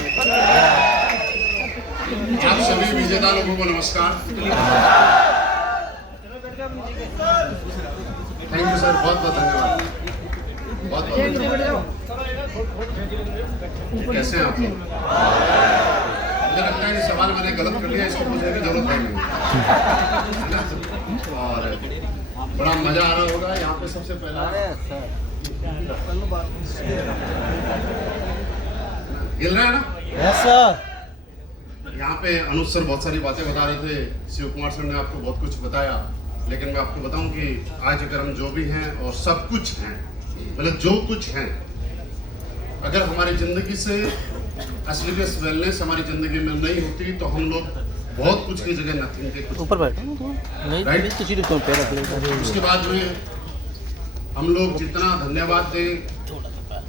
आप सभी विजेता लोगों को नमस्कार। थैंक यू सर, बहुत बहुत धन्यवाद। बहुत बहुत कैसे हैं आप लोग? मुझे लगता है कि सवाल मैंने गलत कर लिया, इसको पूछने की जरूरत है नहीं। और बड़ा मजा आ रहा होगा यहाँ पे। सबसे पहला हिल रहा है ना? Yes sir. यहाँ पे अनुज सर बहुत सारी बातें बता रहे थे, शिव कुमार सर ने आपको बहुत कुछ बताया, लेकिन मैं आपको बताऊं कि आज अगर हम जो भी हैं और सब कुछ हैं, मतलब जो कुछ हैं, अगर हमारी जिंदगी से एसलीपीएस वेलनेस हमारी जिंदगी में नहीं होती तो हम लोग बहुत कुछ की जगह नथिंग के कुछ ऊपर बैठो नहीं राइट। तो चीज को पैर रख लेगा। उसके बाद में हम लोग जितना धन्यवाद दें,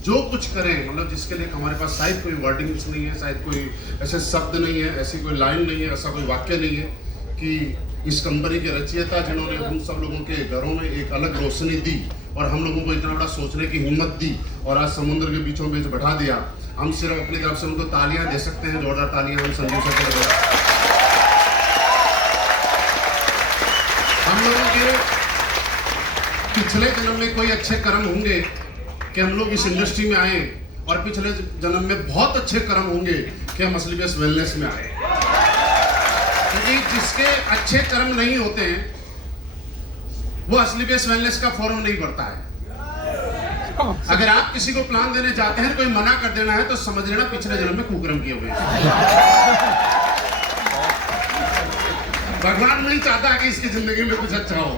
जो कुछ करें, मतलब जिसके लिए हमारे पास शायद कोई वर्डिंग्स नहीं है, शायद कोई ऐसे शब्द नहीं है, ऐसी कोई लाइन नहीं है, ऐसा कोई वाक्य नहीं है कि इस कंपनी के रचयिता जिन्होंने हम सब लोगों के घरों में एक अलग रोशनी दी और हम लोगों को इतना बड़ा सोचने की हिम्मत दी और आज समुद्र के बीचों बीच बैठा दिया, हम सिर्फ अपनी तरफ से उनको तालियां दे सकते हैं, जोरदार तालियां हम संजीव सर को दे। हम लोगों के पिछले जन्म में कोई अच्छे कर्म होंगे कि हम लोग इस इंडस्ट्री में आए, और पिछले जन्म में बहुत अच्छे कर्म होंगे कि हम एसलीपीएस वेलनेस में आए। क्योंकि जिसके अच्छे कर्म नहीं होते हैं वो एसलीपीएस वेलनेस का फॉर्म नहीं भरता है। अगर आप किसी को प्लान देने जाते हैं, कोई मना कर देना है तो समझ लेना पिछले जन्म में कुकर्म किए हुए हैं। भगवान नहीं चाहता कि इसकी जिंदगी में कुछ अच्छा हो,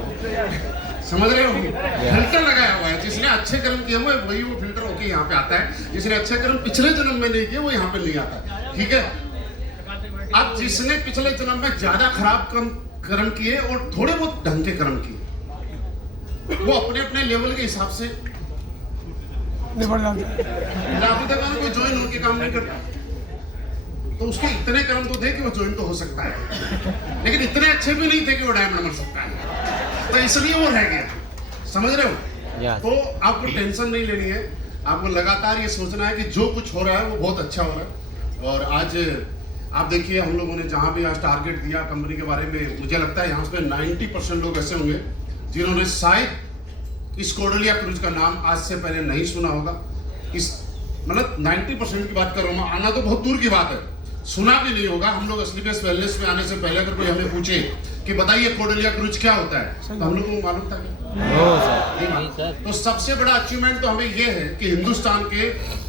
समझ रहे हो? फिल्टर लगाया हुआ है, जिसने अच्छे कर्म किए हुए वही वो फिल्टर होके यहाँ पे आता है, जिसने अच्छे कर्म पिछले जन्म में नहीं किए वो यहाँ पे नहीं आता। ठीक है? अब जिसने पिछले जन्म में ज्यादा खराब कर्म किए और थोड़े बहुत ढंग के कर्म किए, वो अपने अपने लेवल के हिसाब से कोई ज्वाइन होके काम नहीं करता, तो उसके इतने कर्म तो थे कि वो ज्वाइन तो हो सकता है, लेकिन इतने अच्छे भी नहीं थे कि वो डायमंड बन सकता है, तो इसलिए वो रह गया। समझ रहे हो? तो आपको टेंशन नहीं लेनी है, आपको लगातार ये सोचना है कि जो कुछ हो रहा है वो बहुत अच्छा हो रहा है। और आज आप देखिए, हम लोगों ने जहां भी आज टारगेट दिया कंपनी के बारे में, मुझे लगता है यहाँ पे 90% लोग ऐसे होंगे जिन्होंने शायद इस कोडलिया क्रूज का नाम आज से पहले नहीं सुना होगा। इस मतलब 90% की बात कर रहा हूँ, आना तो बहुत दूर की बात है, सुना भी नहीं होगा। हम लोग एसलीपीएस वेलनेस में आने से पहले अगर कोई हमें पूछे कि बताइए कोडलिया क्रूज क्या होता है, तो हम लोगों को मालूम था क्या? तो सबसे बड़ा अचीवमेंट तो हमें यह है कि हिंदुस्तान के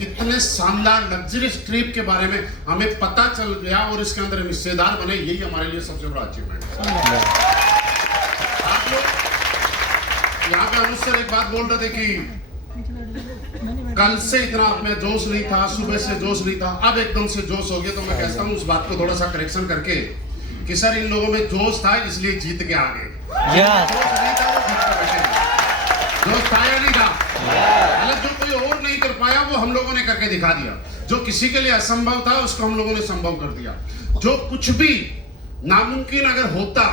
इतने शानदार लग्जरियस ट्रिप के बारे में हमें पता चल गया और इसके अंदर हम हिस्सेदार बने, यही हमारे लिए सबसे बड़ा अचीवमेंट है। आप लोग यहाँ पे अनुज सर एक बात बोल रहे थे कि कल से इतना आप में जोश नहीं था, सुबह से जोश नहीं था, अब एकदम से जोश हो गया। तो मैं कहता हूँ उस बात को थोड़ा सा करेक्शन करके कि सर इन लोगों में जोश था इसलिए जीत के आ गए। जोश था या नहीं था? मतलब जो कोई और नहीं कर पाया वो हम लोगों ने करके दिखा दिया। जो किसी के लिए असंभव था उसको हम लोगों ने संभव कर दिया। जो कुछ भी नामुमकिन अगर होता,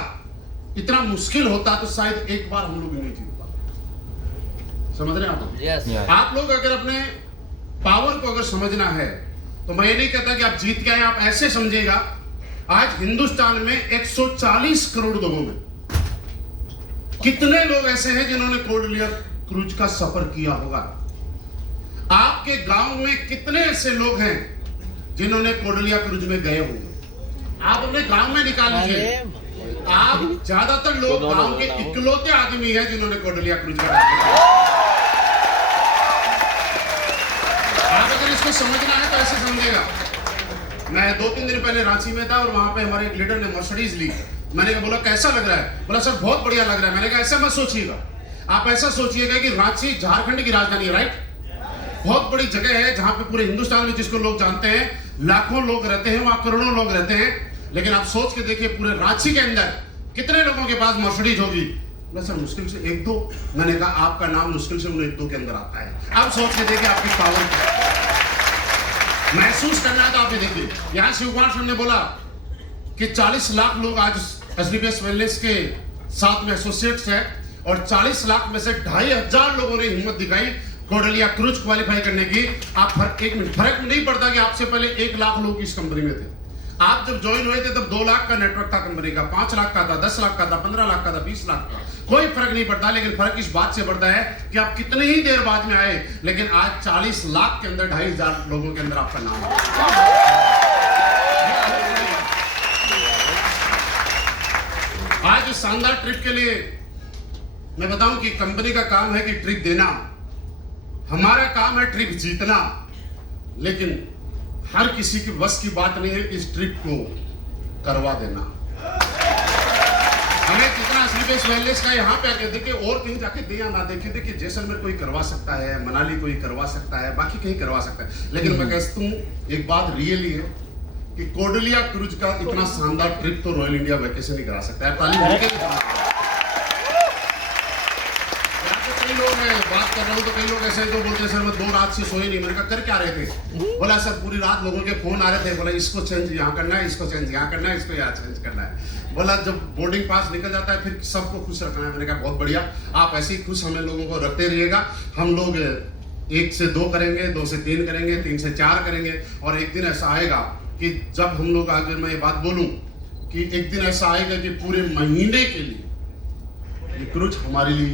इतना मुश्किल होता, तो शायद एक बार हम लोग नहीं जीत पाते। समझ रहे हैं आप? आप लोग अगर अपने पावर को अगर समझना है तो मैं ये नहीं कहता कि आप जीत के आए, आप ऐसे समझेगा आज हिंदुस्तान में 140 करोड़ लोगों में कितने लोग ऐसे हैं जिन्होंने कोडलिया क्रूज का सफर किया होगा? आपके गांव में कितने ऐसे लोग हैं जिन्होंने कोडलिया क्रूज में गए होंगे? आप अपने गांव में निकाल लीजिए, आप ज्यादातर लोग गांव के इकलौते आदमी हैं जिन्होंने कोडलिया क्रूज का रास्ता किया। आप अगर इसको समझना है तो ऐसे समझेगा। मैं 2-3 दिन पहले रांची में था और वहां पे हमारे एक लीडर ने मर्सिडीज ली। मैंने बोला कैसा लग रहा है? बोला सर बहुत बढ़िया लग रहा है। मैंने कहा ऐसा मत सोचिएगा, आप ऐसा सोचिएगा कि रांची झारखंड की राजधानी है, राइट? बहुत बड़ी जगह है जहां पे पूरे हिंदुस्तान में जिसको लोग जानते हैं, लाखों लोग रहते हैं, वहां करोड़ों लोग रहते हैं। लेकिन आप सोच के देखिए पूरे रांची के अंदर कितने लोगों के पास मर्सिडीज होगी? बोला सर मुश्किल से 1-2। मैंने कहा आपका नाम मुश्किल से 1-2 के अंदर आता है। आप सोच के देखिए आपकी पावर महसूस करना है तो आप ये देखिए। यहाँ शिव कुमार सर ने बोला कि 40 लाख लोग आज एसलीपीएस वेलनेस के साथ में एसोसिएट्स हैं और 40 लाख में से 2500 लोगों ने हिम्मत दिखाई कोडलिया क्रूज क्वालिफाई करने की। आप एक मिनट, फर्क नहीं पड़ता कि आपसे पहले 1 लाख लोग इस कंपनी में थे। आप जब ज्वाइन हुए थे तब 2 लाख का नेटवर्क था कंपनी का, 5 लाख का था, 10 लाख का था, 15 लाख का था, 20 लाख का, कोई फर्क नहीं पड़ता। लेकिन फर्क इस बात से पड़ता है कि आप कितने ही देर बाद में आए, लेकिन आज 40 लाख के अंदर 2,500 लोगों के अंदर आपका नाम है। आज इस शानदार ट्रिप के लिए मैं बताऊं कि कंपनी का काम है कि ट्रिप देना, हमारा काम है ट्रिप जीतना। लेकिन हर किसी की बस की बात नहीं है इस ट्रिप को करवा देना। हमें जितना स्लीपेज वेलनेस का यहाँ पे आके देखे और कहीं जाके दिया ना देखे, देखिए जैसलमेर कोई करवा सकता है, मनाली कोई करवा सकता है, बाकी कहीं करवा सकता है। लेकिन मैं कहता हूँ एक बात रियली है कि कोडलिया क्रूज का इतना शानदार ट्रिप तो रॉयल इंडिया वैकेशन ही करा सकता है। ताली कई लोग मैं बात कर रहा हूँ तो कई लोग ऐसे तो बोलते हैं सर मैं 2 रात से सोए नहीं। मैंने कहा कर क्या रहे थे? बोला सर पूरी रात लोगों के फोन आ रहे थे, बोला इसको चेंज यहाँ करना है, इसको चेंज यहाँ करना है, इसको यहाँ चेंज करना है। बोला जब बोर्डिंग पास निकल जाता है फिर सबको खुश रखना है। मैंने कहा बहुत बढ़िया, आप ऐसे ही खुश हमें लोगों को रखते रहिएगा। हम लोग 1 से 2 करेंगे, 2 से 3 करेंगे, 3 से 4 करेंगे, और एक दिन ऐसा आएगा कि जब हम लोग अगर मैं ये बात बोलूं कि एक दिन ऐसा आएगा कि पूरे महीने के लिए ये क्रूज हमारे लिए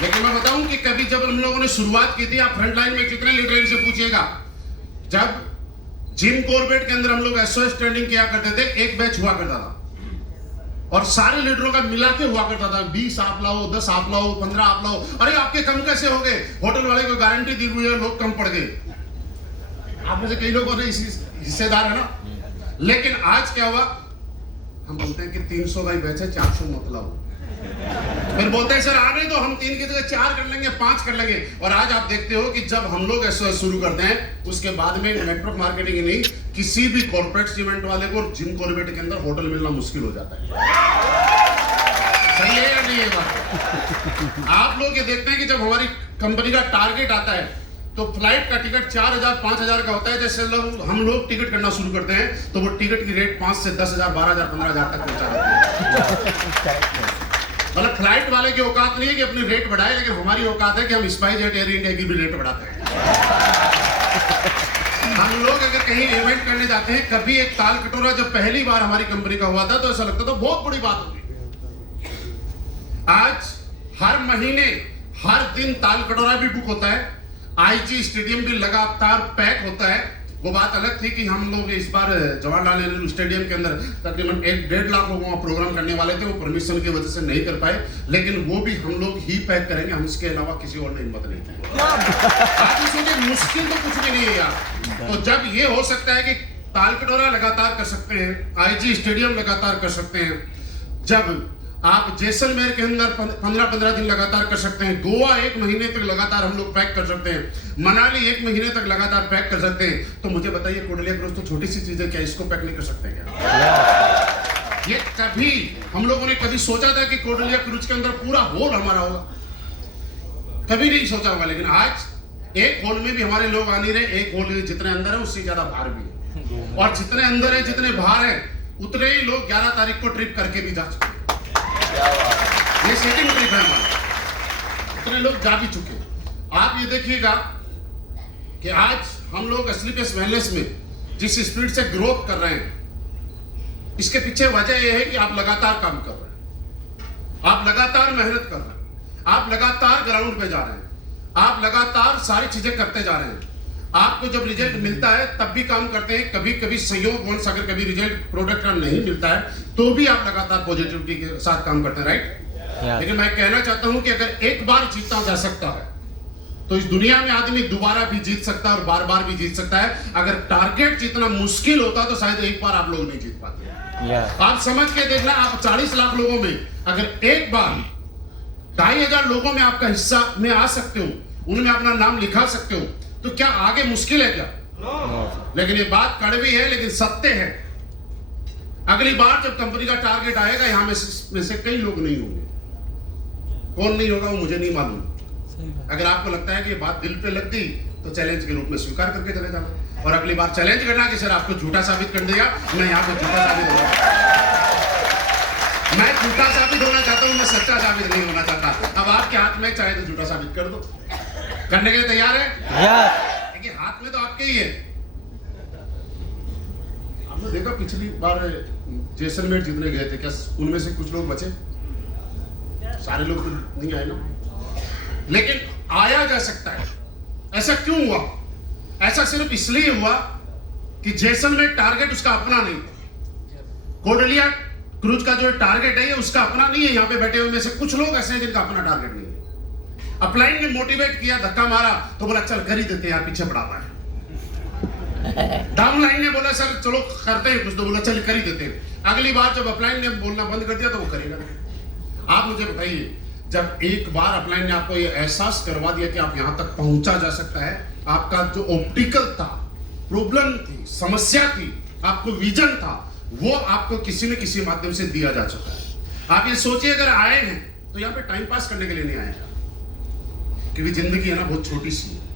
लेकिन मैं बताऊं कि कभी जब हम लोगों ने शुरुआत की थी, आप फ्रंट लाइन में कितने लीडर से पूछिएगा, जब जिम कॉर्बेट के अंदर हम लोग एसओएस ट्रेनिंग किया करते थे, एक बैच हुआ करता था और सारे लीडरों का मिला के हुआ करता था। 20 आप लाओ, 10 आप लाओ, 15 आप लाओ। अरे आपके कम कैसे हो गए? होटल वाले को गारंटी दी हुई है, लोग कम पड़ गए। आप में से कई लोगों ने हिस्सेदार है ना। लेकिन आज क्या हुआ, हम बोलते हैं कि 300 का ही बैच है, 400 मत लाओ। फिर बोलते हैं सर आने तो हम 3 की जगह 4 कर लेंगे, 5 कर लेंगे। और आज आप देखते हो कि जब हम लोग एसओएस शुरू करते हैं उसके बाद में नेटवर्क मार्केटिंग ही नहीं, किसी भी कॉर्पोरेट इवेंट वाले को जिम कॉर्बेट के अंदर होटल मिलना मुश्किल हो जाता है। सही है या नहीं ये बात? आप लोग ये देखते हैं कि जब हमारी कंपनी का टारगेट आता है तो फ्लाइट का टिकट 4,000 5,000 का होता है। जैसे हम लोग टिकट करना शुरू करते हैं तो वो टिकट की रेट 5 से 10,000 12,000 15,000 तक पहुंचा देते हैं। मतलब फ्लाइट वाले की औकात नहीं है कि अपनी रेट बढ़ाए, लेकिन हमारी औकात है कि हम स्पाइसजेट एयर इंडिया की भी रेट बढ़ाते हैं। हम लोग अगर कहीं इवेंट करने जाते हैं, कभी एक ताल कटोरा जब पहली बार हमारी कंपनी का हुआ था तो ऐसा लगता था बहुत बड़ी बात होगी। आज हर महीने हर दिन ताल कटोरा भी बुक होता है, आईजी स्टेडियम भी लगातार पैक होता है। वो बात अलग थी कि हम लोग इस बार जवाहरलाल नेहरू स्टेडियम के अंदर तकरीबन 1-1.5 लाख लोगों का प्रोग्राम करने वाले थे, वो परमिशन की वजह से नहीं कर पाए, लेकिन वो भी हम लोग ही पैक करेंगे, हम इसके अलावा किसी और ने हिम्मत नहीं की। आप सोचिए मुश्किल तो कुछ भी नहीं है यार। तो जब ये हो सकता है कि ताल कटोरा लगातार कर सकते हैं, आईजी स्टेडियम लगातार कर सकते हैं, जब आप जैसलमेर के अंदर 15-15 दिन लगातार कर सकते हैं, गोवा 1 महीने तक लगातार हम लोग पैक कर सकते हैं, मनाली 1 महीने तक लगातार पैक कर सकते हैं, तो मुझे बताइए कोडलिया क्रूज तो छोटी सी चीज है, क्या इसको पैक नहीं कर सकते क्या? ये कभी हम लोगों ने कभी सोचा था कि कोडलिया क्रूज के अंदर पूरा हॉल हमारा होगा? कभी नहीं सोचा होगा। लेकिन आज एक हॉल में भी हमारे लोग आ नहीं रहे, एक हॉल में जितने अंदर है उससे ज्यादा बाहर भी है, और जितने अंदर है जितने बाहर है उतने ही लोग 11 तारीख को ट्रिप करके भी जा चुके। ये सेकंड ट्रिप है हमारा, इतने लोग जा भी चुके। आप ये देखिएगा कि आज हम लोग स्लीपेज वेलनेस में जिस स्पीड से ग्रोथ कर रहे हैं, इसके पीछे वजह यह है कि आप लगातार काम कर रहे हैं, आप लगातार मेहनत कर रहे हैं, आप लगातार ग्राउंड पे जा रहे हैं, आप लगातार सारी चीजें करते जा रहे हैं। आपको जब रिजल्ट मिलता है तब भी काम करते हैं, कभी कभी संयोगवश अगर कभी रिजल्ट प्रोडक्ट का नहीं मिलता है तो भी आप लगातार पॉजिटिविटी के साथ काम करते हैं, राइट? लेकिन मैं कहना चाहता हूं कि अगर एक बार जीता जा सकता है तो इस दुनिया में आदमी दोबारा भी जीत सकता है और बार बार भी जीत सकता है। अगर टारगेट जीतना मुश्किल होता तो शायद एक बार आप लोग नहीं जीत पाते। आप समझ के देखना, आप 40 लाख लोगों में अगर एक बार 2,500 लोगों में आपका हिस्सा में आ सकते हो, उनमें अपना नाम लिखा सकते हो, तो क्या आगे मुश्किल है क्या? लेकिन ये बात कड़वी है लेकिन सत्य है। अगली बार जब कंपनी का टारगेट आएगा, यहां में से कई लोग नहीं होंगे। कौन नहीं होगा वो मुझे नहीं मालूम। अगर आपको लगता है कि ये बात दिल पे लग गई तो चैलेंज के रूप में स्वीकार करके चले जाना, और अगली बार चैलेंज करना कि सर आपको झूठा साबित कर दिया, मैं यहां पे झूठा साबित हो गया। मैं झूठा साबित होना चाहता हूं, मैं सच्चा साबित नहीं होना चाहता। अब आपके हाथ में चाहे तो झूठा साबित कर दो, करने के लिए तैयार है? देखिए हाथ में तो आपके ही है। आपने देखा पिछली बार जैसलमेर जितने गए थे, क्या उनमें से कुछ लोग बचे? सारे लोग तो नहीं आए ना, लेकिन आया जा सकता है। ऐसा क्यों हुआ? ऐसा सिर्फ इसलिए हुआ कि जैसलमेर टारगेट उसका अपना नहीं था। कोडलिया क्रूज का जो टारगेट है ये उसका अपना नहीं है। यहाँ पे बैठे हुए में से कुछ लोग ऐसे हैं जिनका अपना टारगेट नहीं है। अपलाइन ने मोटिवेट किया, धक्का मारा तो बोला चल कर ही देते यार, पीछे पड़ा है। डाउनलाइन ने बोला सर चलो करते हैं कुछ, तो बोला चल कर ही देते हैं। अगली बार जब अपलाइन ने बोलना बंद कर दिया तो वो करेगा नहीं। आप मुझे बताइए, जब एक बार अपलाइन ने आपको ये एहसास करवा दिया कि आप यहां तक पहुंचा जा सकता है, आपका जो ऑप्टिकल था, प्रॉब्लम थी, समस्या थी, आपको विजन था, वो आपको किसी न किसी माध्यम से दिया जा चुका है। आप ये सोचिए अगर आए हैं तो यहाँ पे टाइम पास करने के लिए नहीं आए, क्योंकि जिंदगी है ना बहुत छोटी सी है।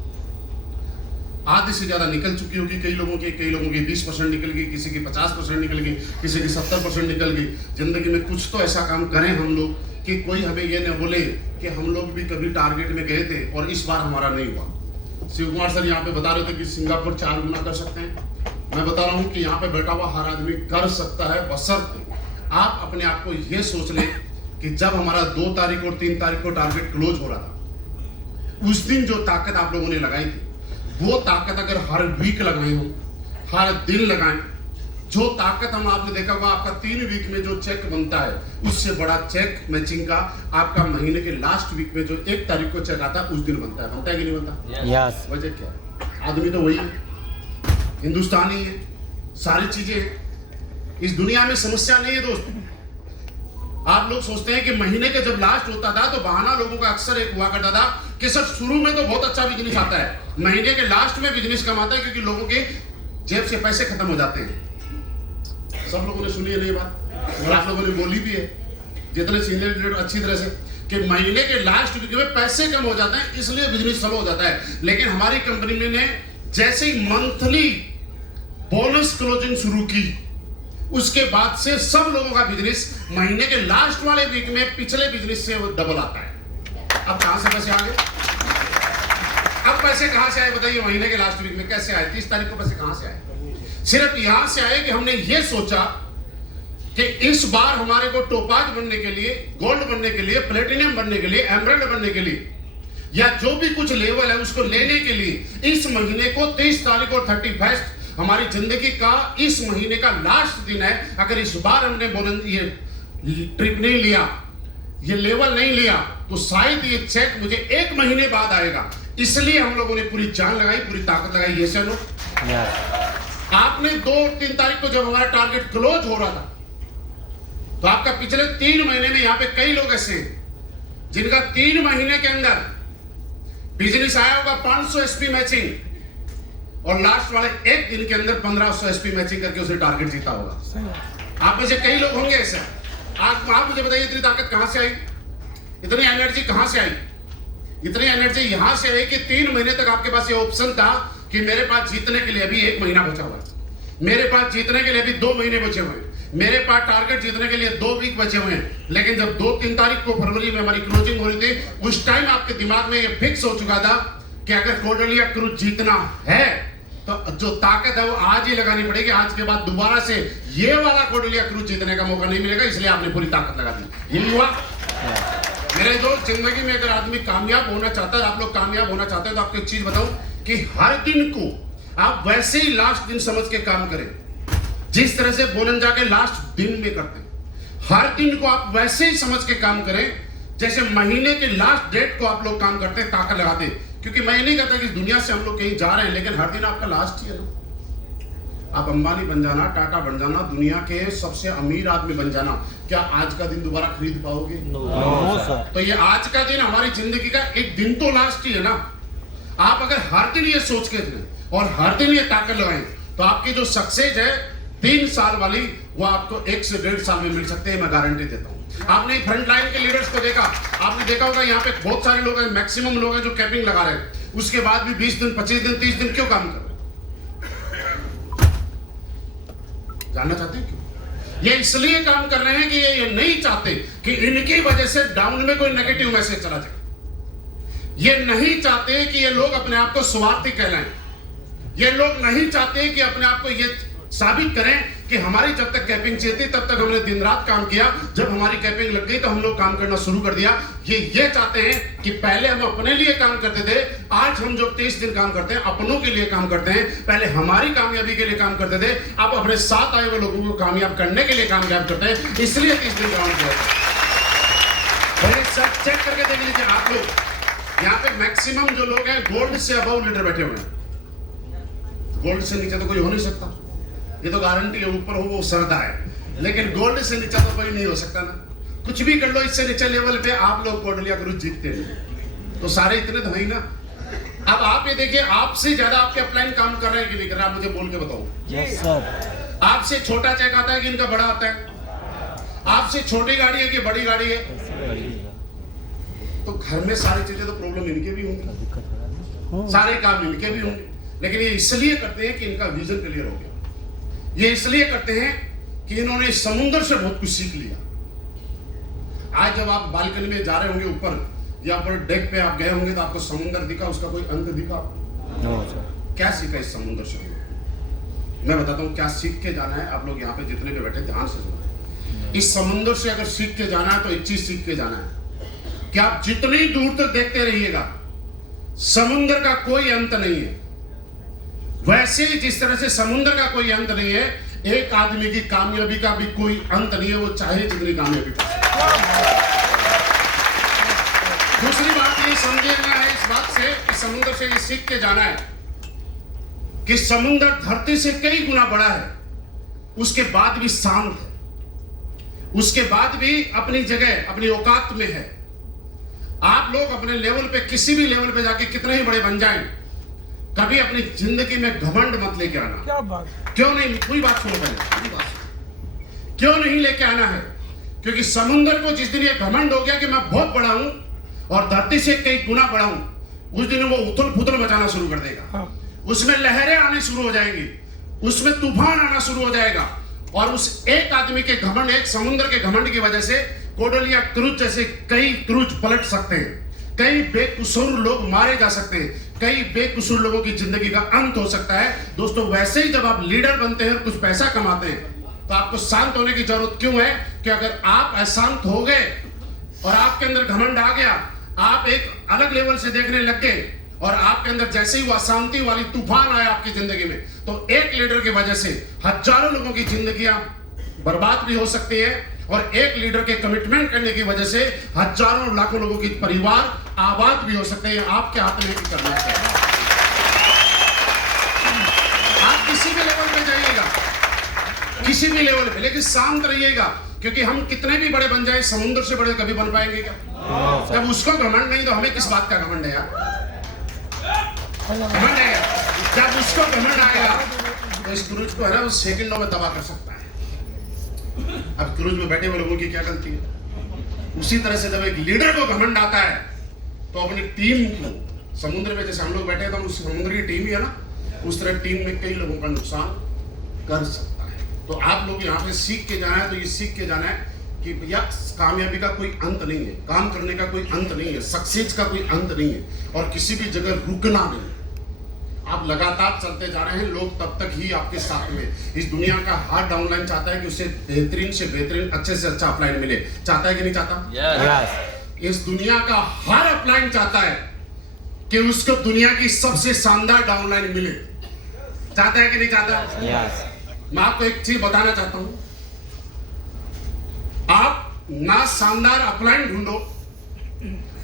आधे से ज्यादा निकल चुकी होगी कई लोगों की 20% निकल गई, किसी की 50% निकल गई, किसी की 70% निकल गई। जिंदगी में कुछ तो ऐसा काम करें हम लोग कि कोई हमें ये न बोले कि हम लोग भी कभी टारगेट में गए थे और इस बार हमारा नहीं हुआ। शिव कुमार सर यहाँ पे बता रहे थे कि सिंगापुर 4 गुना कर सकते हैं। मैं बता रहा हूँ कि यहाँ पे बैठा हुआ हर आदमी कर सकता है, बशर्ते आप अपने आप को ये सोच लें कि जब हमारा 2 तारीख और 3 तारीख को टारगेट क्लोज हो रहा था, उस दिन जो ताकत आप लोगों ने लगाई थी, वो ताकत अगर हर वीक लगाए हो, हर दिन लगाएं, जो ताकत हम आपने देखा होगा आपका 3 वीक में जो चेक बनता है, उससे बड़ा चेक मैचिंग का आपका महीने के लास्ट वीक में जो 1 तारीख को चेक आता है उस दिन बनता है कि नहीं बनता? यस। वजह क्या है? आदमी तो वही है, हिंदुस्तानी है, सारी चीजें हैं। इस दुनिया में समस्या नहीं है दोस्त। आप लोग सोचते हैं कि महीने के जब लास्ट होता था तो बहाना लोगों का अक्सर एक हुआ करता था कि सर शुरू में तो बहुत अच्छा बिजनेस आता है, महीने के लास्ट में बिजनेस कम आता है क्योंकि लोगों के जेब से पैसे खत्म हो जाते हैं। सब लोगों ने सुनी है ये बात और आप लोगों ने बोली भी है, जितने सीनियर लीडर अच्छी तरह से, कि महीने के लास्ट वीक में पैसे कम हो जाते हैं इसलिए बिजनेस स्लो हो जाता है। लेकिन हमारी कंपनी ने जैसे ही मंथली बोनस क्लोजिंग शुरू की, उसके बाद से सब लोगों का बिजनेस महीने के लास्ट वाले वीक में पिछले बिजनेस से डबल आता है। अब कहां से पैसे आ गए? अब पैसे कहां से आए बताइए? महीने के लास्ट वीक में कैसे आए? 30 तारीख को पैसे कहां से आए? सिर्फ यहां से आए कि हमने ये सोचा कि इस बार हमारे को टोपाज बनने के लिए, गोल्ड बनने के लिए, प्लेटिनियम बनने के लिए, एमराल्ड बनने के लिए, या जो भी कुछ लेवल है उसको लेने के लिए इस महीने को 30 तारीख और 31 हमारी जिंदगी का इस महीने का लास्ट दिन है। अगर इस बार हमने ये ट्रिप नहीं लिया, ये लेवल नहीं लिया, तो शायद ये चेक मुझे 1 महीने बाद आएगा। इसलिए हम लोगों ने पूरी जान लगाई, पूरी ताकत लगाई। ये चलो आपने 2 और 3 तारीख को जब हमारा टारगेट क्लोज हो रहा था, तो आपका पिछले 3 महीने में यहाँ पे कई लोग ऐसे हैं जिनका 3 महीने के अंदर बिजनेस आया होगा 500 एसपी मैचिंग, और लास्ट वाले 1 दिन के अंदर 1500 एसपी मैचिंग करके उसे टारगेट जीता होगा। आप में से कई लोग होंगे ऐसे। आप मुझे बताइए इतनी ताकत कहां से आई? इतनी एनर्जी कहां से आई? इतनी एनर्जी यहां से आई कि 3 महीने तक आपके पास ये ऑप्शन था कि मेरे पास जीतने के लिए अभी 1 महीना बचा हुआ है, मेरे पास जीतने के लिए अभी 2 महीने बचे हुए हैं, मेरे पास टारगेट जीतने के लिए 2 वीक बचे हुए हैं। लेकिन जब 2-3 तारीख को फरवरी में हमारी क्लोजिंग हो रही थी, उस टाइम आपके दिमाग में ये फिक्स हो चुका था कि अगर कोडलिया क्रूज जीतना है तो जो ताकत है वो आज ही लगानी पड़ेगी। आज के बाद दोबारा से ये वाला कोडलिया क्रूज जीतने का मौका नहीं मिलेगा, इसलिए आपने पूरी ताकत लगा दी। यही हुआ मेरे दोस्त। जिंदगी में अगर आदमी कामयाब होना चाहता है, आप लोग कामयाब होना चाहते हैं, तो आपको एक चीज बताऊं कि हर दिन को आप वैसे ही लास्ट दिन समझ के काम करें जिस तरह से बोलंजा के लास्ट दिन में करते हैं। हर दिन को आप वैसे ही समझ के काम करें जैसे महीने के लास्ट डेट को आप लोग काम करते हैं, ताकत लगाते हैं। क्योंकि मैं नहीं कहता कि दुनिया से हम लोग कहीं जा रहे हैं, लेकिन हर दिन आपका लास्ट ही है ना। आप अंबानी बन जाना, टाटा बन जाना, दुनिया के सबसे अमीर आदमी बन जाना, क्या आज का दिन दोबारा खरीद पाओगे? No sir. तो ये आज का दिन हमारी जिंदगी का एक दिन तो लास्ट ही है ना। आप अगर हर दिन ये सोच के चलें और हर दिन ये ताकत लगाएं, तो आपकी जो सक्सेस है 3 साल वाली, वो आपको 1 से 1.5 साल में मिल सकते हैं, मैं गारंटी देता हूं। आपने फ्रंट लाइन के लीडर्स को देखा, आपने देखा होगा यहाँ पे बहुत सारे लोग हैं, मैक्सिमम लोग हैं जो कैपिंग लगा रहे हैं, उसके बाद भी 20 दिन, 25 दिन, 30 दिन क्यों काम कर रहे हैं? जानना चाहते हैं क्यों? ये इसलिए काम कर रहे हैं कि ये नहीं चाहते कि इनकी वजह से डाउन में कोई नेगेटिव मैसेज चला जाए। ये नहीं चाहते कि ये लोग अपने आप को स्वार्थी कहलाएं। ये लोग नहीं चाहते कि अपने आप को ये साबित करें कि हमारी जब तक कैपिंग चाहिए थी तब तक हमने दिन रात काम किया, जब हमारी कैपिंग लग गई तो हम लोग काम करना शुरू कर दिया। ये चाहते हैं कि पहले हम अपने लिए काम करते थे, आज हम जो 30 दिन काम करते हैं अपनों के लिए काम करते हैं। पहले हमारी कामयाबी के लिए काम करते थे, अब अपने साथ आए हुए लोगों को कामयाब करने के लिए कामयाब करते हैं, इसलिए 30 दिन काम किया। सब चेक करके देख लीजिए आप लोग, यहाँ पे मैक्सिमम जो लोग हैं गोल्ड से अबव लीडर बैठे हुए हैं। गोल्ड से नीचे तो कोई हो नहीं सकता, ये तो गारंटी है, ऊपर हो वो सरदा है, लेकिन गोल्ड से नीचे तो कोई नहीं हो सकता ना। कुछ भी कर लो, इससे नीचे लेवल पे आप लोग कोडलिया गुरु जीतते हैं तो सारे इतने तो ही ना। अब आप ये देखिए, आपसे ज्यादा आपके अपलाइन काम कर रहे हैं कि नहीं कर रहे, आप मुझे बोल के बताओ। Yes sir. आपसे छोटा चेक आता है कि इनका बड़ा आता है? आपसे छोटी गाड़ी है कि बड़ी गाड़ी है? तो घर में सारी चीजें तो प्रॉब्लम इनके भी होंगे, सारे काम इनके भी होंगे, लेकिन ये इसलिए करते हैं कि इनका विजन क्लियर हो गया। ये इसलिए करते हैं कि इन्होंने समुद्र से बहुत कुछ सीख लिया। आज जब आप बालकनी में जा रहे होंगे ऊपर या पर डेक पे आप गए होंगे तो आपको समुद्र दिखा, उसका कोई अंत दिखा? क्या सीखा इस समुद्र से? मैं बताता हूँ क्या सीख के जाना है। आप लोग यहाँ पे जितने भी बैठे ध्यान से सुनो। इस समुद्र से अगर सीख के जाना है तो एक चीज सीख के जाना है कि आप जितनी दूर तक देखते रहिएगा समुद्र का कोई अंत नहीं है। वैसे ही जिस तरह से समुद्र का कोई अंत नहीं है, एक आदमी की कामयाबी का भी कोई अंत नहीं है, वो चाहे जितनी कामयाबी पाए। दूसरी बात ये समझना है इस बात से कि समुद्र से ये सीख के जाना है कि समुद्र धरती से कई गुना बड़ा है, उसके बाद भी शांत है, उसके बाद भी अपनी जगह अपनी औकात में है। आप लोग अपने लेवल पे किसी भी लेवल पे जाके कितने ही बड़े बन जाएं, कभी अपनी जिंदगी में घमंड मत लेके आना। क्या बात? क्यों नहीं? कोई बात सुनो पहले, क्यों नहीं लेके आना है? क्योंकि समुद्र को जिस दिन ये घमंड हो गया कि मैं बहुत बड़ा हूं और धरती से कई गुना बड़ा हूं, उस दिन वो उथल पुथल मचाना शुरू कर देगा। हाँ। उसमें लहरें आने शुरू हो जाएंगी, उसमें तूफान आना शुरू हो जाएगा, और उस एक आदमी के घमंड, एक समुद्र के घमंड की वजह से कोडलिया क्रूज जैसे कई क्रूज पलट सकते हैं, कई बेकसूर लोग मारे जा सकते हैं, कई बेकसूर लोगों की जिंदगी का अंत हो सकता है। दोस्तों, वैसे ही जब आप लीडर बनते हैं और कुछ पैसा कमाते हैं तो आपको शांत होने की जरूरत क्यों है? कि अगर आप अशांत हो गए और आपके अंदर घमंड आ गया, आप एक अलग लेवल से देखने लग गए और आपके अंदर जैसे ही वो अशांति वाली तूफान आया आपकी जिंदगी में, तो एक लीडर की वजह से हजारों लोगों की जिंदगियां बर्बाद भी हो सकती है, और एक लीडर के कमिटमेंट करने की वजह से हजारों लाखों लोगों की परिवार आबाद भी हो सकते हैं। आपके हाथ में करना है। आप किसी भी लेवल पे जाइएगा, किसी भी लेवल पे, लेकिन शांत रहिएगा, क्योंकि हम कितने भी बड़े बन जाए समुद्र से बड़े कभी बन पाएंगे क्या? जब उसको घमंड नहीं तो हमें किस बात का घमंड है यार? घमंड है यार। जब उसको घमंड आएगा तो इस क्रूज को है ना वो सेकंडों में तबाह कर सकता है। अब क्रूज में बैठे हुए लोगों की क्या गलती है? उसी तरह से जब एक लीडर को घमंड आता है तो अपनी टीम को, समुद्र में जैसे हम लोग बैठे हैं तो हम उस समुद्र की टीम ही है ना, उस तरह टीम में कई लोगों का नुकसान कर सकता है। तो आप लोग यहाँ पे सीख के जाना है, तो ये सीख के जाना है कि भैया कामयाबी का कोई अंत नहीं है, काम करने का कोई अंत नहीं है, सक्सेस का कोई अंत नहीं है, और किसी भी जगह रुकना नहीं। आप लगातार चलते जा रहे हैं, लोग तब तक ही आपके साथ में। इस दुनिया का हर डाउनलाइन चाहता है कि उसे बेहतरीन से बेहतरीन, अच्छे से अच्छा अपलाइन मिले। चाहता है कि नहीं चाहता? यस। इस दुनिया का हर अपलाइन चाहता है कि उसको दुनिया की सबसे शानदार डाउनलाइन मिले। चाहता है कि नहीं चाहता? यस। मैं आपको एक चीज बताना चाहता हूं, आप ना शानदार अपलाइन ढूंढो,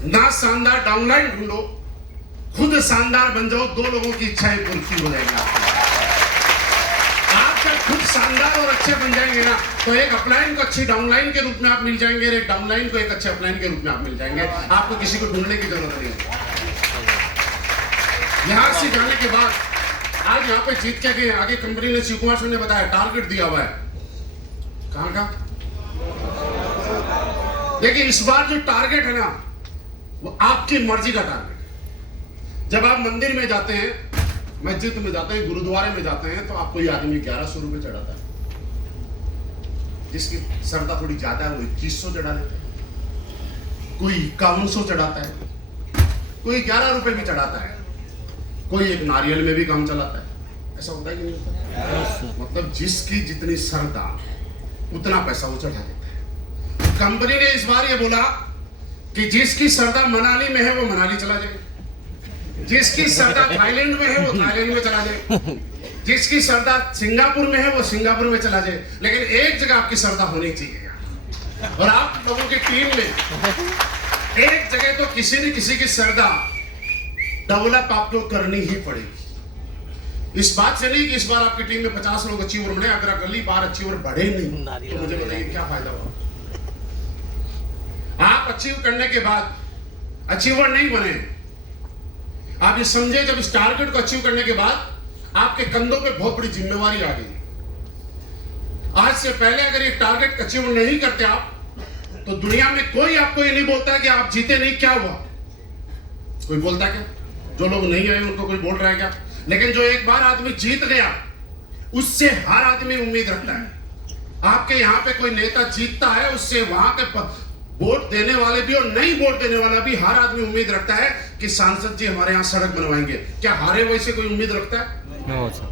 ना शानदार डाउनलाइन ढूंढो, खुद शानदार बन जाओ, दो लोगों की इच्छाएं पूरी हो जाएंगी। आप जब खुद शानदार और अच्छे बन जाएंगे ना, तो एक अपलाइन को अच्छी डाउनलाइन के रूप में आप मिल जाएंगे, और एक डाउनलाइन को एक अच्छे अपलाइन के रूप में आप मिल जाएंगे। आपको किसी को ढूंढने की जरूरत नहीं है। यहां से जाने के बाद आज यहाँ पे जीत के गए, आगे कंपनी ने, शिव कुमार सिंह ने बताया, टारगेट दिया हुआ है। कहां का? देखिए, इस बार जो टारगेट है ना, वो आपकी मर्जी का टारगेट है। जब आप मंदिर में जाते हैं, मस्जिद में जाते हैं, गुरुद्वारे में जाते हैं, तो आपको ये आदमी 1100 रुपए चढ़ाता है। जिसकी श्रद्धा थोड़ी ज्यादा है वो 2100 चढ़ा लेता है, कोई 5100 चढ़ाता है, कोई 11 रुपए भी चढ़ाता है, कोई एक नारियल में भी काम चलाता है। ऐसा होता है कि नहीं होता? Yes, sir. मतलब जिसकी जितनी श्रद्धा उतना पैसा वो चढ़ा देता है। कंपनी ने इस बार ये बोला कि जिसकी श्रद्धा मनाली में है वो मनाली चला जाए, जिसकी श्रद्धा थाईलैंड में है वो थाईलैंड में चला जाए, जिसकी श्रद्धा सिंगापुर में है वो सिंगापुर में चला जाए, लेकिन एक जगह आपकी श्रद्धा होनी चाहिए। और आप लोगों की टीम में एक जगह तो किसी न किसी की श्रद्धा डेवलप आपको करनी ही पड़ेगी। इस बात से नहीं कि इस बार आपकी टीम में 50 लोग अचीवर बने, अगर अगली बार अचीवर बढ़े नहीं तो मुझे बताइए क्या फायदा होगा। आप अचीव करने के बाद अचीवर नहीं बने, आप ये समझे जब इस टारगेट को अचीव करने के बाद आपके कंधों पे बहुत बड़ी जिम्मेवारी आ गई। आज से पहले अगर ये टारगेट अचीव नहीं करते आप, तो दुनिया में कोई आपको ये नहीं बोलता कि आप जीते नहीं, क्या हुआ? कोई बोलता क्या? जो लोग नहीं आए उनको कोई बोल रहा है क्या? लेकिन जो एक बार आदमी जीत गया उससे हर आदमी उम्मीद रखता है। आपके यहाँ पे कोई नेता जीतता है, उससे वहां के वोट देने वाले भी और नहीं वोट देने वाला भी हर आदमी उम्मीद रखता है कि सांसद जी हमारे यहाँ सड़क बनवाएंगे। क्या हारे वैसे कोई उम्मीद रखता है? No, sir.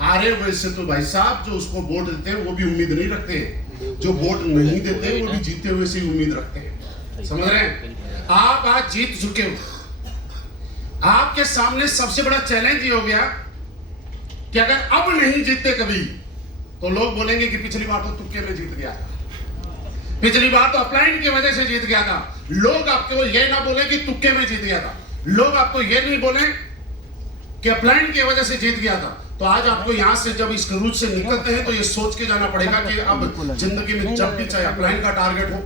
हारे वैसे तो भाई साहब जो उसको वोट देते हैं वो भी उम्मीद नहीं रखते, जो वोट नहीं देते वो भी जीते हुए से ही उम्मीद रखते हैं। समझ रहे हैं? आप आज जीत चुके हो, आपके सामने सबसे बड़ा चैलेंज ये हो गया कि अगर अब नहीं जीतते कभी तो लोग बोलेंगे कि पिछली बार तो तुक्के में जीत गया था, पिछली बार तो अपलाइन की वजह से जीत गया था। लोग आपको ये ना बोले कि तुक्के में जीत गया था, लोग आपको ये नहीं बोले कि अपलाइन की वजह से जीत गया था। तो आज आपको यहां से जब इस रूट से निकलते हैं तो ये सोच के जाना पड़ेगा कि अब जिंदगी में जब भी चाहे अपलाइन का टारगेट हो,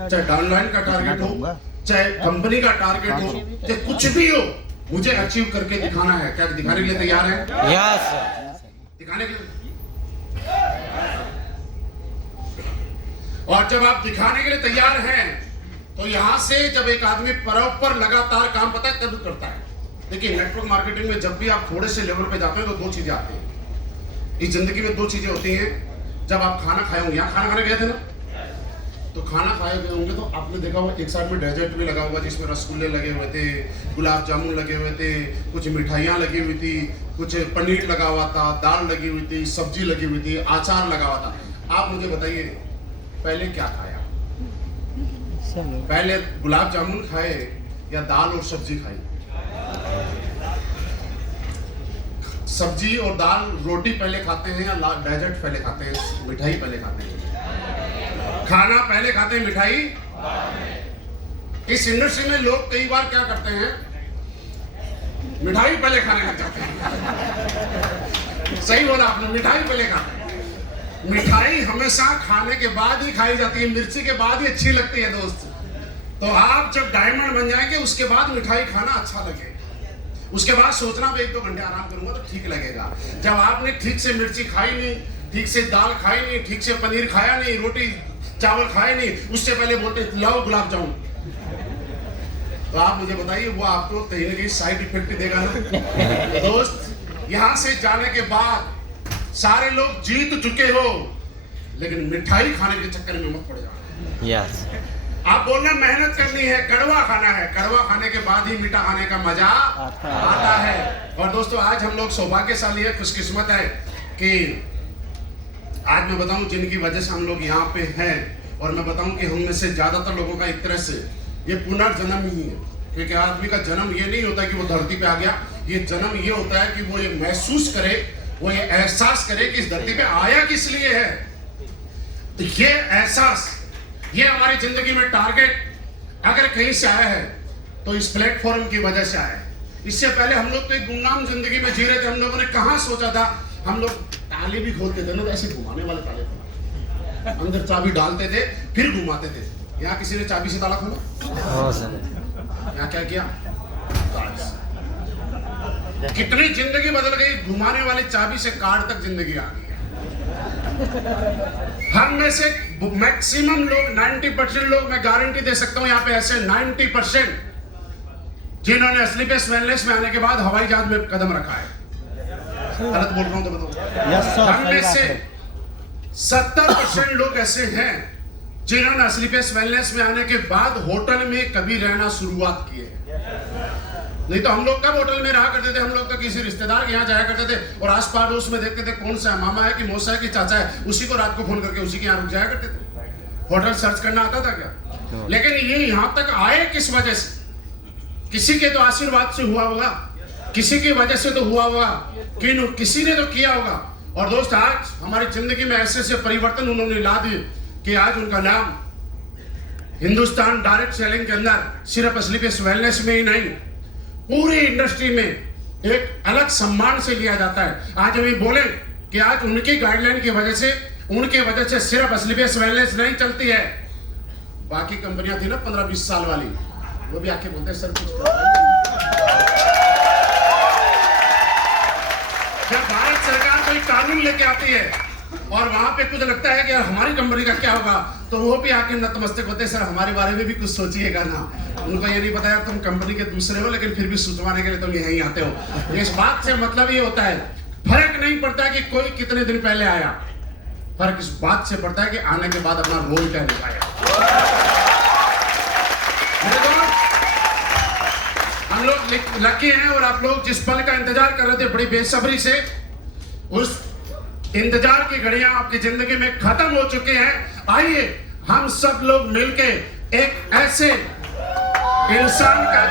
चाहे डाउनलाइन का टारगेट हो, चाहे कंपनी का टारगेट हो, चाहे कुछ भी हो, मुझे अचीव करके दिखाना है। क्या दिखाने के लिए तैयार है? Yes, sir. दिखाने के लिए। और जब आप दिखाने के लिए तैयार हैं तो यहां से जब एक आदमी प्रॉपर लगातार काम पता है कब करता है। देखिए नेटवर्क मार्केटिंग में जब भी आप थोड़े से लेवल पे जाते हैं तो दो चीजें आती हैं इस जिंदगी में। दो चीजें होती हैं। जब आप खाना खाए होंगे, यहाँ खाना खाने गए थे ना, तो खाना खाए गए होंगे तो आपने देखा होगा एक साइड में डेजर्ट भी लगा हुआ जिसमें रसगुल्ले लगे हुए थे, गुलाब जामुन लगे हुए थे, कुछ मिठाइयाँ लगी हुई थी, कुछ पनीर लगा हुआ था, दाल लगी हुई थी, सब्जी लगी हुई थी, अचार लगा हुआ था। आप मुझे बताइए पहले क्या खाया? पहले गुलाब जामुन खाए या दाल और सब्जी खाई? सब्जी और दाल रोटी पहले खाते हैं या डेजर्ट पहले खाते हैं, मिठाई पहले खाते हैं? खाना पहले खाते हैं, मिठाई। इस इंडस्ट्री में लोग कई बार क्या करते हैं, मिठाई पहले खाने लग जाते हैं। सही बोला आपने, मिठाई पहले खाते हैं। मिठाई हमेशा खाने के बाद ही खाई जाती है, मिर्ची के बाद ही अच्छी लगती है दोस्त। तो आप जब डायमंड बन जाएंगे उसके बाद मिठाई खाना अच्छा लगेगा, उसके बाद सोचना भी 1-2 घंटे आराम करूंगा तो ठीक लगेगा। जब आपने ठीक से मिर्ची खाई नहीं, ठीक से दाल खाई नहीं, ठीक से पनीर खाया नहीं, रोटी चावल खाए नहीं, उससे पहले बोलते लाओ गुलाब जामुन, तो आप मुझे बताइए वो आपको कहीं ना कहीं साइड इफेक्ट देगा ना। दोस्त यहां से जाने के बाद सारे लोग जीत चुके हो, लेकिन मिठाई खाने के चक्कर में मत पड़ जाओ। Yes. आप बोलना मेहनत करनी है, कड़वा खाना है, कड़वा खाने के बाद ही मीठा खाने का मजा आता है। और दोस्तों आज हम लोग सौभाग्यशाली है, खुशकिस्मत है कि आज मैं बताऊं जिनकी वजह से हम लोग यहाँ पे हैं, और मैं बताऊं कि हम में से ज्यादातर लोगों का एक तरह से ये पुनर्जन्म ही है। क्योंकि आदमी का जन्म ये नहीं होता कि वो धरती पे आ गया, ये जन्म ये होता है कि वो ये महसूस करे, वो ये एहसास करे कि इस धरती पे आया किस लिए है। तो ये एहसास, ये हमारी जिंदगी में टारगेट अगर कहीं से आया है तो इस प्लेटफॉर्म की वजह से आया है। इससे पहले हम लोग तो एक गुमनाम जिंदगी में जी रहे थे। हम लोगों ने कहाँ सोचा था, हम लोग ताले भी खोलते थे ना, तो ऐसे घुमाने वाले ताले थे, अंदर चाबी डालते थे फिर घुमाते थे। यहाँ किसी ने चाबी से ताला खोला? यहाँ क्या किया? कितनी जिंदगी बदल गई, घुमाने वाली चाबी से कार्ड तक जिंदगी आ गई। हम में से मैक्सिमम लोग 90% लोग, मैं गारंटी दे सकता हूं यहाँ पे ऐसे 90% जिन्होंने स्लीपलेस वेलनेस में आने के बाद हवाई जहाज में कदम रखा है। गलत बोल रहा हूं तो बताओ। Yes, sir. हम में से 70% लोग ऐसे हैं जिन्होंने स्लीपलेस वेलनेस में आने के बाद होटल में कभी रहना शुरुआत की है। नहीं तो हम लोग कब होटल में रहा करते थे? हम लोग तो किसी रिश्तेदार के यहाँ जाया करते थे और आस पड़ोस में देखते थे कौन सा मामा है कि मौसा है कि चाचा है, उसी को रात को फोन करके उसी के यहाँ रुक जाया करते थे। होटल सर्च करना आता था क्या? लेकिन ये यहाँ तक आए किस वजह से? किसी के तो आशीर्वाद से हुआ होगा, किसी की वजह से तो हुआ होगा, किसी ने तो किया होगा। और दोस्त, आज हमारी जिंदगी में ऐसे ऐसे परिवर्तन उन्होंने ला दिए कि आज उनका नाम हिंदुस्तान डायरेक्ट सेलिंग के अंदर सिर्फ स्लीपलेस वेलनेस में ही नहीं, पूरी इंडस्ट्री में एक अलग सम्मान से लिया जाता है। आज हम ये बोले कि आज उनकी गाइडलाइन की वजह से, उनके वजह से सिर्फ स्लीपलेस वेलनेस नहीं चलती है। बाकी कंपनियां थी ना 15-20 साल वाली, वो भी आके बोलते हैं सर कुछ जब भारत सरकार कोई कानून लेके आती है और वहां पे कुछ लगता है कि यार हमारी कंपनी का क्या होगा, तो वो भी आके नतमस्तक होते हैं, सर हमारे बारे में भी कुछ सोचिएगा ना। उनको ये नहीं पता यार तुम कंपनी के दूसरे हो, लेकिन फिर भी सुचवाने के लिए तुम यहीं आते हो। इस बात से मतलब ये होता है, फर्क नहीं पड़ता कि कोई कितने दिन पहले आया, फर्क इस बात से पड़ता है कि आने के बाद अपना रोल क्या निभाया। हम लोग लकी हैं और आप लोग जिस पल का इंतजार कर रहे थे बड़ी बेसब्री से, उस इंतजार की घड़ियां आपकी जिंदगी में खत्म हो चुकी हैं। आइए हम सब लोग मिलके एक ऐसे इंसान का